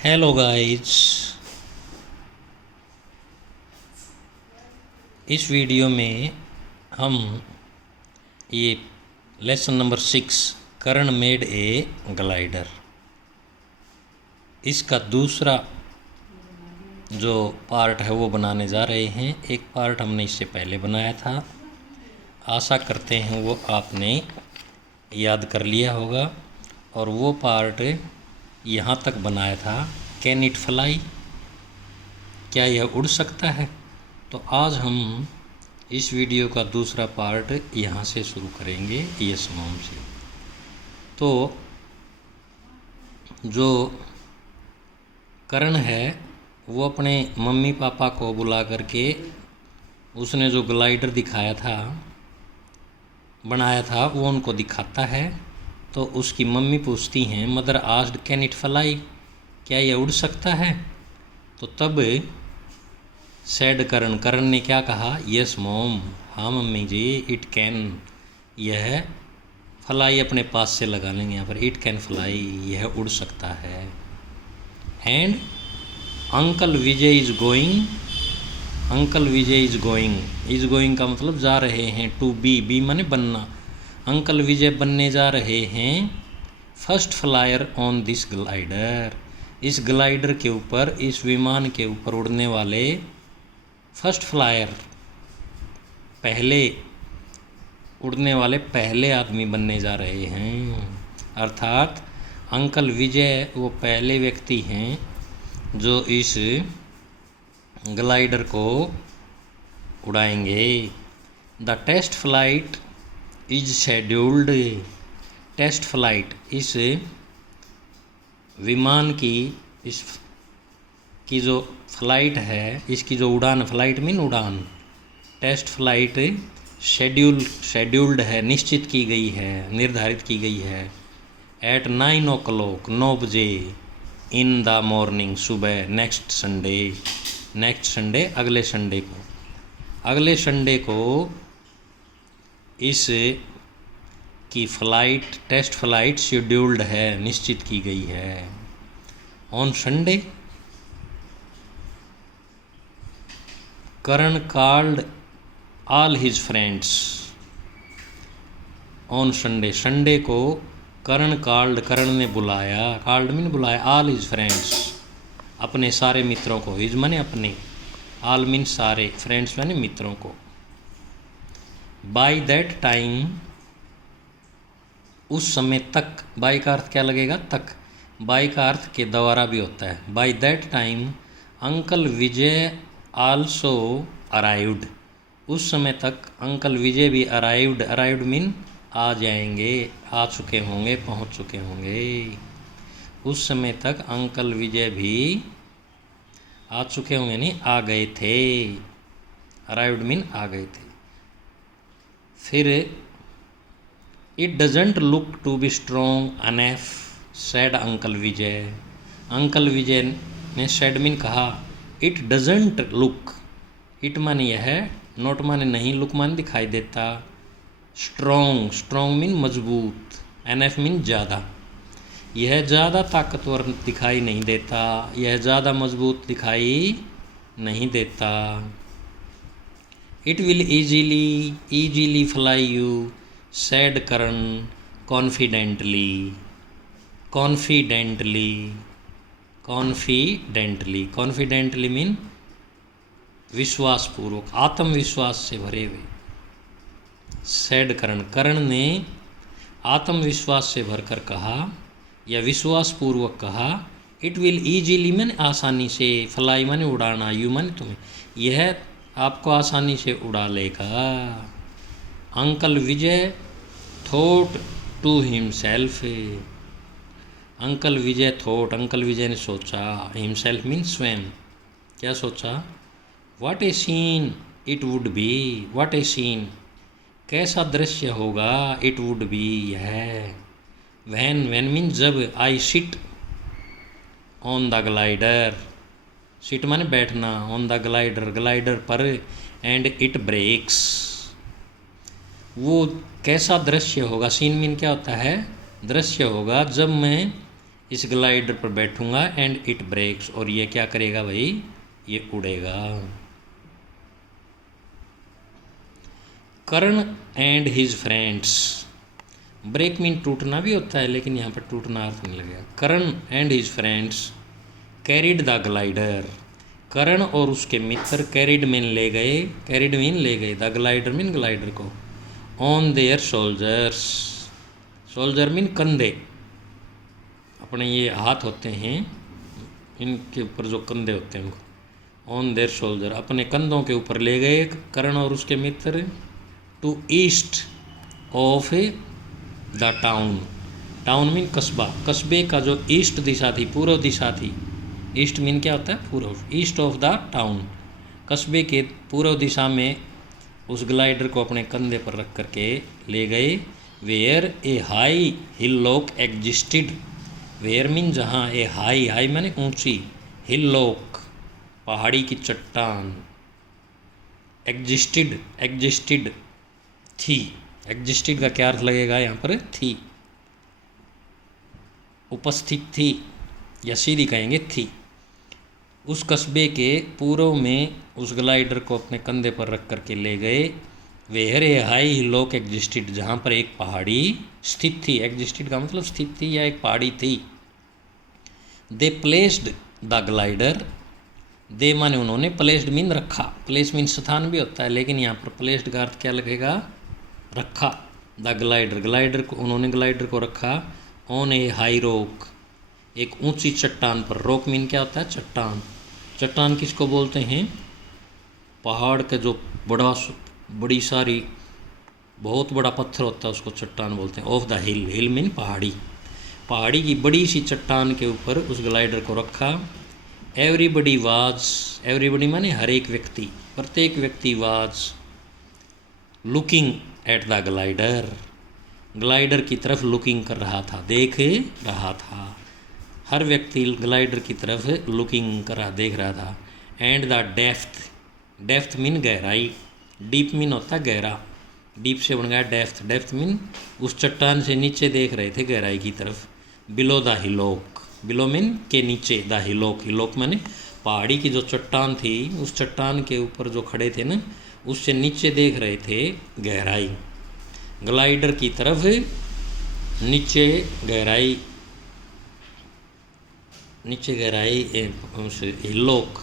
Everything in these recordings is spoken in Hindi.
Hello guys. इस वीडियो में हम ये lesson number 6 Karan made a glider, इसका दूसरा जो पार्ट है वो बनाने जा रहे हैं। एक पार्ट हमने इससे पहले बनाया था, आशा करते हैं वो आपने याद कर लिया होगा। और वो पार्ट यहाँ तक बनाया था, कैन इट फ्लाई, क्या यह उड़ सकता है। तो आज हम इस वीडियो का दूसरा पार्ट यहाँ से शुरू करेंगे, यस मॉम से। तो जो करण है वो अपने मम्मी पापा को बुला करके उसने जो ग्लाइडर दिखाया था, बनाया था, वो उनको दिखाता है। तो उसकी मम्मी पूछती हैं, mother asked can it fly, क्या यह उड़ सकता है। तो तब सैड करण ने क्या कहा, यस मॉम, हाँ मम्मी जी, इट कैन, यह फ्लाई अपने पास से लगा लेंगे यहाँ पर, इट कैन फ्लाई, यह उड़ सकता है। And uncle Vijay is going, uncle Vijay is going का मतलब जा रहे हैं, टू बी माने बनना। अंकल विजय बनने जा रहे हैं first flyer on this glider, इस ग्लाइडर के ऊपर, इस विमान के ऊपर उड़ने वाले फर्स्ट फ्लायर, पहले उड़ने वाले पहले आदमी बनने जा रहे हैं। अर्थात अंकल विजय वो पहले व्यक्ति हैं जो इस ग्लाइडर को उड़ाएंगे। The test flight is scheduled, test flight, इस विमान की, इस की जो फ्लाइट है, इसकी जो उड़ान, फ्लाइट मीन उड़ान, टेस्ट फ्लाइट शेड्यूल्ड है, निश्चित की गई है, निर्धारित की गई है। एट 9 o'clock, 9 बजे, इन द मॉर्निंग, सुबह, नेक्स्ट संडे अगले संडे को, अगले संडे को इस की फ्लाइट, टेस्ट फ्लाइट शेड्यूल्ड है, निश्चित की गई है। On Sunday Karan called all his friends, on Sunday, Sunday को करण कॉल्ड, करण ने बुलाया, कॉल्ड मीन बुलाया, ऑल हिज फ्रेंड्स, अपने सारे मित्रों को, हिज माने अपने, ऑल मीन सारे, फ्रेंड्स माने मित्रों को। बाय दैट टाइम, उस समय तक, बाय का अर्थ क्या लगेगा, तक, बाय का अर्थ के द्वारा भी होता है। By that time uncle Vijay also arrived, उस समय तक अंकल विजय भी अराइव्ड मीन आ जाएंगे, आ चुके होंगे, पहुंच चुके होंगे। उस समय तक अंकल विजय भी आ चुके होंगे, नहीं आ गए थे, अराइव्ड मीन आ गए थे। फिर it doesn't look to be strong enough, said uncle Vijay, uncle Vijay ने सैड मीन कहा, इट डजेंट लुक, इट माने यह है, नॉट माने नहीं, लुक माने दिखाई देता, स्ट्रॉन्ग मीन मजबूत, एनएफ मीन ज़्यादा, यह ज़्यादा ताकतवर दिखाई नहीं देता, यह ज़्यादा मजबूत दिखाई नहीं देता। It will easily fly you, said Karan confidently mean विश्वासपूर्वक, आत्मविश्वास से भरे हुए। सैड करण ने आत्मविश्वास से भरकर कहा या विश्वासपूर्वक कहा, इट विल ईजीली मैंने आसानी से, फ्लाई माने उड़ाना, यू माने तुम्हें, यह आपको आसानी से उड़ा लेगा। Uncle Vijay thought to himself, uncle Vijay ने सोचा, हिमसेल्फ मीन स्वयं, क्या सोचा, what a scene it would be, what a scene, कैसा दृश्य होगा, इट वुड बी, यह, वैन मीन जब, I sit on the glider, sit माने बैठना, ऑन द ग्लाइडर पर, एंड इट ब्रेक्स, वो कैसा दृश्य होगा, सीन मीन क्या होता है, दृश्य होगा, जब मैं इस ग्लाइडर पर बैठूंगा एंड इट ब्रेक्स, और ये क्या करेगा भाई, ये उड़ेगा। Karna and his friends, break mean टूटना भी होता है, लेकिन यहाँ पर टूटना अर्थ नहीं लगेगा। Karna and his friends carried the glider, Karna और उसके मित्र कैरिड मीन ले गए, कैरिड मीन ले गए, द ग्लाइडर मीन ग्लाइडर को, on their soldiers, soldier mean कंधे, अपने ये हाथ होते हैं इनके ऊपर जो कंधे होते हैं उनको, ऑन देयर शोल्जर, अपने कंधों के ऊपर ले गए कर्ण और उसके मित्र, to east of the town, town mean कस्बा, कस्बे का जो ईस्ट दिशा थी, पूर्व दिशा थी, ईस्ट मीन क्या होता है पूर्व, ईस्ट ऑफ द टाउन, कस्बे के पूर्व दिशा में उस ग्लाइडर को अपने कंधे पर रख करके ले गए। Where a high hillock existed, where mean जहाँ, ए हाई, हाई माने ऊंची, हिलॉक पहाड़ी की चट्टान, एग्जिस्टेड, एग्जिस्टेड थी, एग्जिस्टेड का क्या अर्थ लगेगा यहाँ पर, थी, उपस्थित थी, या सीधी कहेंगे थी, उस कस्बे के पूर्व में उस ग्लाइडर को अपने कंधे पर रख करके ले गए। Where a high hillock existed, जहाँ पर एक पहाड़ी स्थित थी, एग्जिस्टेड का मतलब स्थित थी या एक पहाड़ी थी। दे प्लेस्ड द ग्लाइडर, दे माने उन्होंने, प्लेस्ड मीन रखा, प्लेस मीन स्थान भी होता है, लेकिन यहाँ पर प्लेस्ड का अर्थ क्या लगेगा, रखा, द ग्लाइडर, ग्लाइडर को उन्होंने ग्लाइडर को रखा, ऑन ए हाई रॉक, एक ऊंची चट्टान पर, रॉक मीन क्या होता है, चट्टान, चट्टान किसको बोलते हैं, पहाड़ के जो बड़ी सारी बहुत बड़ा पत्थर होता है उसको चट्टान बोलते हैं, of the hill, hill mean पहाड़ी, पहाड़ी की बड़ी सी चट्टान के ऊपर उस ग्लाइडर को रखा। एवरीबडी वाज, एवरीबडी माने हर एक व्यक्ति, प्रत्येक व्यक्ति was looking at the glider, glider की तरफ लुकिंग कर रहा था, देख रहा था, हर व्यक्ति ग्लाइडर की तरफ लुकिंग कर रहा, देख रहा था। And the depth, depth mean गहराई, डीप मीन होता है गहरा, डीप से बन गया डेप्थ, डेप्थ मीन उस चट्टान से नीचे देख रहे थे गहराई की तरफ। Below the hillock, below mean के नीचे, द हिलॉक, हिलॉक माने पहाड़ी की जो चट्टान थी, उस चट्टान के ऊपर जो खड़े थे ना, उससे नीचे देख रहे थे गहराई, ग्लाइडर की तरफ नीचे गहराई, नीचे गहराई, हिलॉक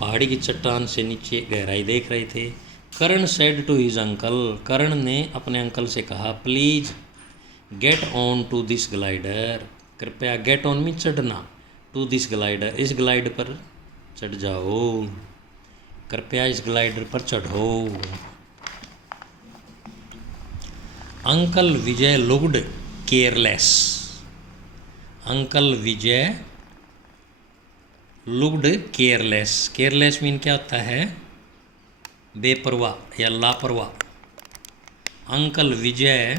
पहाड़ी की चट्टान से नीचे गहराई देख रहे थे। Karna said to his uncle, Karna ने अपने अंकल से कहा, please get on to this glider, कृपया, गेट ऑन में चढ़ना, टू दिस ग्लाइडर, इस ग्लाइड पर चढ़ जाओ, कृपया इस ग्लाइडर पर चढ़ो। Uncle Vijay looked careless, uncle Vijay looked careless, careless mean क्या होता है, बेपरवाह या लापरवाह। Uncle Vijay,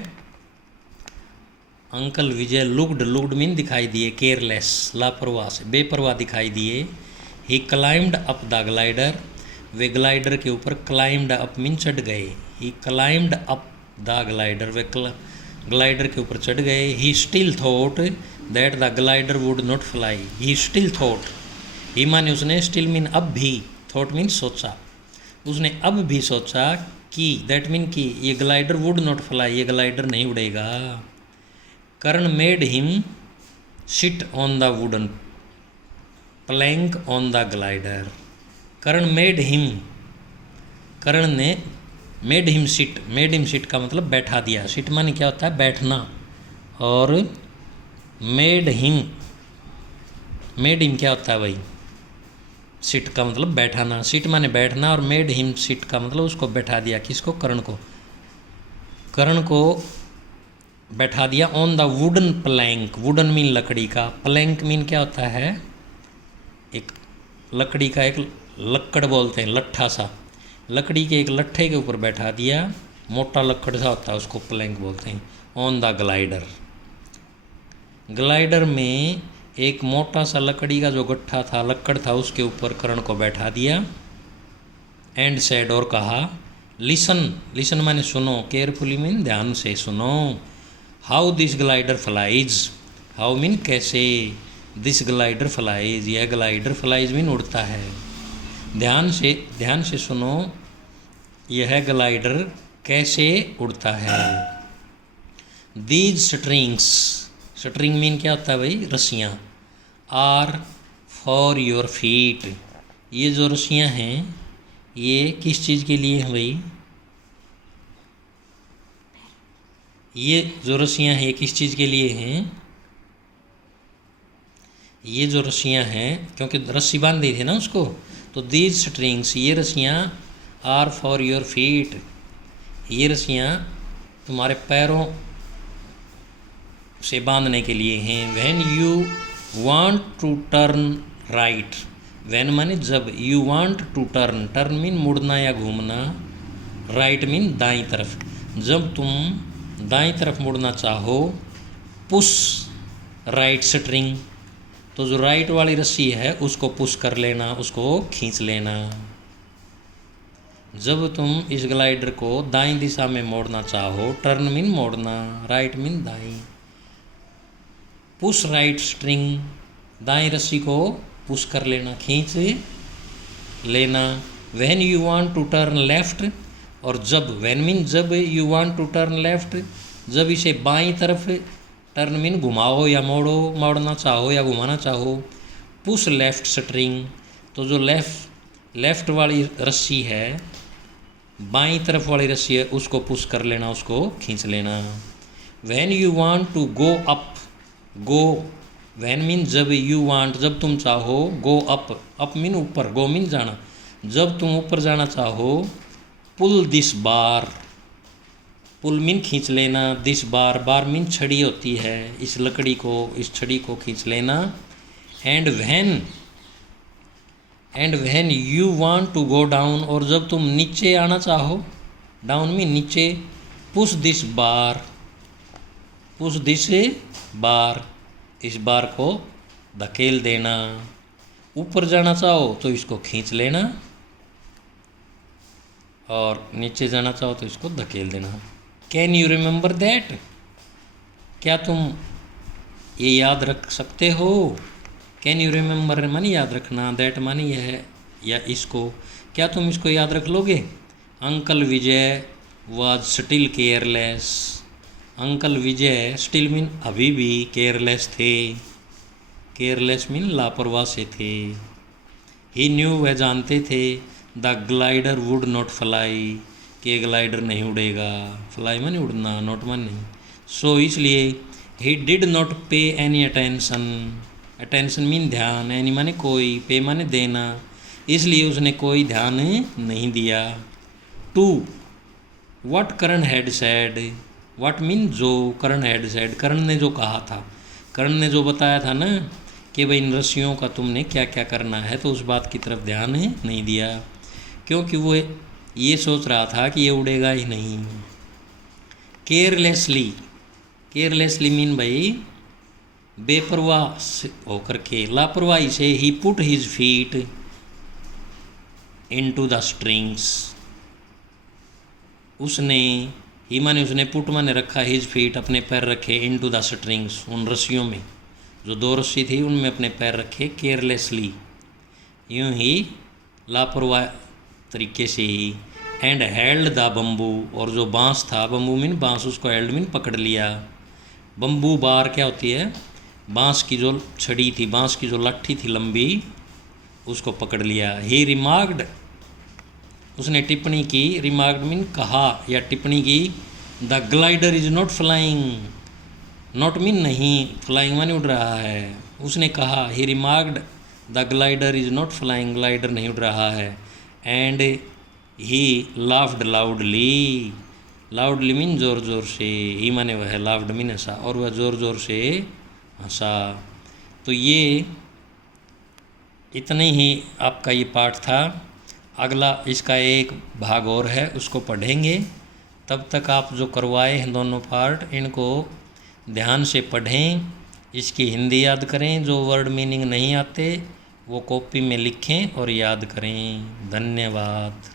uncle Vijay looked, looked mean दिखाई दिए, केयरलेस लापरवाह से, बेपरवाह दिखाई दिए। ही क्लाइम्ड अप द ग्लाइडर, वे ग्लाइडर के ऊपर, क्लाइम्ड अप मीन चढ़ गए, he climbed up the glider, वे ग्लाइडर के ऊपर चढ़ गए। He still thought that the glider would not fly, he still thought, he माने उसने, स्टिल मीन अब भी, थॉट मीन सोचा, उसने अब भी सोचा कि, दैट मीन कि, ये ग्लाइडर वुड नॉट फ्लाई, ये ग्लाइडर नहीं उड़ेगा। Karna made him sit on the wooden plank on the glider, Karna made him, Karna ने made him sit, made him sit का मतलब बैठा दिया, सिट माने क्या होता है, बैठना, और मेड हिम, मेड हिम क्या होता है भाई, सिट का मतलब बैठाना, सिट माने बैठना, और मेड हिम सिट का मतलब उसको बैठा दिया, किसको, कर्ण को, कर्ण को बैठा दिया। On the wooden Planck, wooden mean लकड़ी का, प्लैंक मीन क्या होता है, एक लकड़ी का, एक लक्कड़ बोलते हैं, लट्ठा सा, लकड़ी के एक लट्ठे के ऊपर बैठा दिया, मोटा लक्कड़ सा होता है उसको प्लैंक बोलते हैं। ऑन द ग्लाइडर, ग्लाइडर में एक मोटा सा लकड़ी का जो गट्ठा था, लक्कड़ था, उसके ऊपर कर्ण को बैठा दिया। एंड सेड, और कहा, लिसन, लिसन माने सुनो, केयरफुली मीन ध्यान से सुनो, how this glider flies, how mean कैसे, दिस ग्लाइडर फ्लाइज, यह ग्लाइडर फ्लाइज मीन उड़ता है। ध्यान से सुनो, यह ग्लाइडर कैसे उड़ता है। दीज स्ट्रिंग्स, स्ट्रिंग मीन क्या होता है भाई, रस्सियाँ। आर फॉर योर फीट, ये जो रस्सियाँ हैं ये किस चीज़ के लिए हैं भाई, ये जो रस्सियाँ हैं ये किस चीज़ के लिए हैं, ये जो रस्सियाँ हैं क्योंकि रस्सी बांध दी थी ना उसको, तो दीज स्ट्रिंग्स, ये रस्सियाँ आर फॉर योर फीट, ये रस्सियाँ तुम्हारे पैरों से बांधने के लिए हैं। When you want to turn right, when माने जब, you want to turn, turn mean मुड़ना या घूमना, राइट मीन दाईं तरफ, जब तुम दाईं तरफ मुड़ना चाहो, पुश राइट स्ट्रिंग, तो जो राइट वाली रस्सी है उसको पुश कर लेना, उसको खींच लेना। जब तुम इस ग्लाइडर को दाईं दिशा में मोड़ना चाहो, टर्न मीन मोड़ना, राइट मीन दाईं, पुश राइट स्ट्रिंग, दाईं रस्सी को पुश कर लेना, खींच लेना। When you want to turn left, और जब, व्हेन मीन जब, you want to turn left, जब इसे बाईं तरफ, टर्न मीन घुमाओ या मोड़ना चाहो या घुमाना चाहो, पुश लेफ्ट स्ट्रिंग, तो जो लेफ्ट वाली रस्सी है, बाईं तरफ वाली रस्सी है, उसको पुश कर लेना, उसको खींच लेना। When you want to go up, go, when mean जब, यू वांट जब तुम चाहो, गो अप, अप मीन ऊपर, गो मीन जाना, जब तुम ऊपर जाना चाहो, pull this bar, pull mean खींच लेना, दिस बार, बार मीन छड़ी होती है, इस लकड़ी को, इस छड़ी को खींच लेना। And when you want to go down, और जब तुम नीचे आना चाहो, डाउन मीन नीचे, push this bar, push this bar, इस बार को धकेल देना। ऊपर जाना चाहो तो इसको खींच लेना, और नीचे जाना चाहो तो इसको धकेल देना। कैन यू रिमेंबर दैट, क्या तुम ये याद रख सकते हो। कैन यू रिमेंबर मानी याद रखना, दैट मानी यह या इसको, क्या तुम इसको याद रख लोगे। Uncle Vijay was still careless, uncle Vijay still mean अभी भी, केयरलेस थे, केयरलेस मीन लापरवाह से थे। ही न्यू, वह जानते थे, the glider would not fly, कि ग्लाइडर नहीं उड़ेगा, फ्लाई माने उड़ना, नॉट माने नहीं, सो इसलिए, ही डिड नॉट पे एनी अटेंशन, अटेंशन मीन ध्यान, एनी माने कोई, पे माने देना, इसलिए उसने कोई ध्यान नहीं दिया। To what Karan had said, what mean जो, करण हैड सैड, करण ने जो कहा था, करण ने जो बताया था ना कि भाई इन रस्सियों का तुमने क्या क्या करना है, तो उस बात की तरफ ध्यान नहीं दिया, क्योंकि वो ये सोच रहा था कि ये उड़ेगा ही नहीं। केयरलेसली, केयरलेसली मीन भाई बेपरवाह होकर के, लापरवाही से, he put his feet into the strings, उसने, ही माने उसने, पुट माने रखा, हिज फीट अपने पैर रखे, इनटू द स्ट्रिंग्स उन रस्सियों में, जो दो रस्सी थी उनमें अपने पैर रखे, केयरलेसली यूं ही लापरवाह तरीके से ही। एंड हेल्ड द बम्बू, और जो बांस था, बम्बू मीन बांस, उसको हेल्ड मीन पकड़ लिया। बम्बू बार क्या होती है, बांस की जो छड़ी थी, बांस की जो लाठी थी लंबी, उसको पकड़ लिया। ही रिमार्क्ड, उसने टिप्पणी की, रिमार्क्ड मीन कहा या टिप्पणी की, the glider is not flying, not mean नहीं, फ्लाइंग माने उड़ रहा है, उसने कहा, he remarked the glider is not flying, glider नहीं उड़ रहा है। And he laughed loudly, loudly mean ज़ोर ज़ोर से, ही माने वह, लाफ्ड मीन हंसा, और वह ज़ोर ज़ोर से हंसा। तो ये इतने ही आपका ये पाठ था। अगला इसका एक भाग और है, उसको पढ़ेंगे। तब तक आप जो करवाए हैं दोनों पार्ट, इनको ध्यान से पढ़ें, इसकी हिंदी याद करें, जो वर्ड मीनिंग नहीं आते वो कॉपी में लिखें और याद करें। धन्यवाद।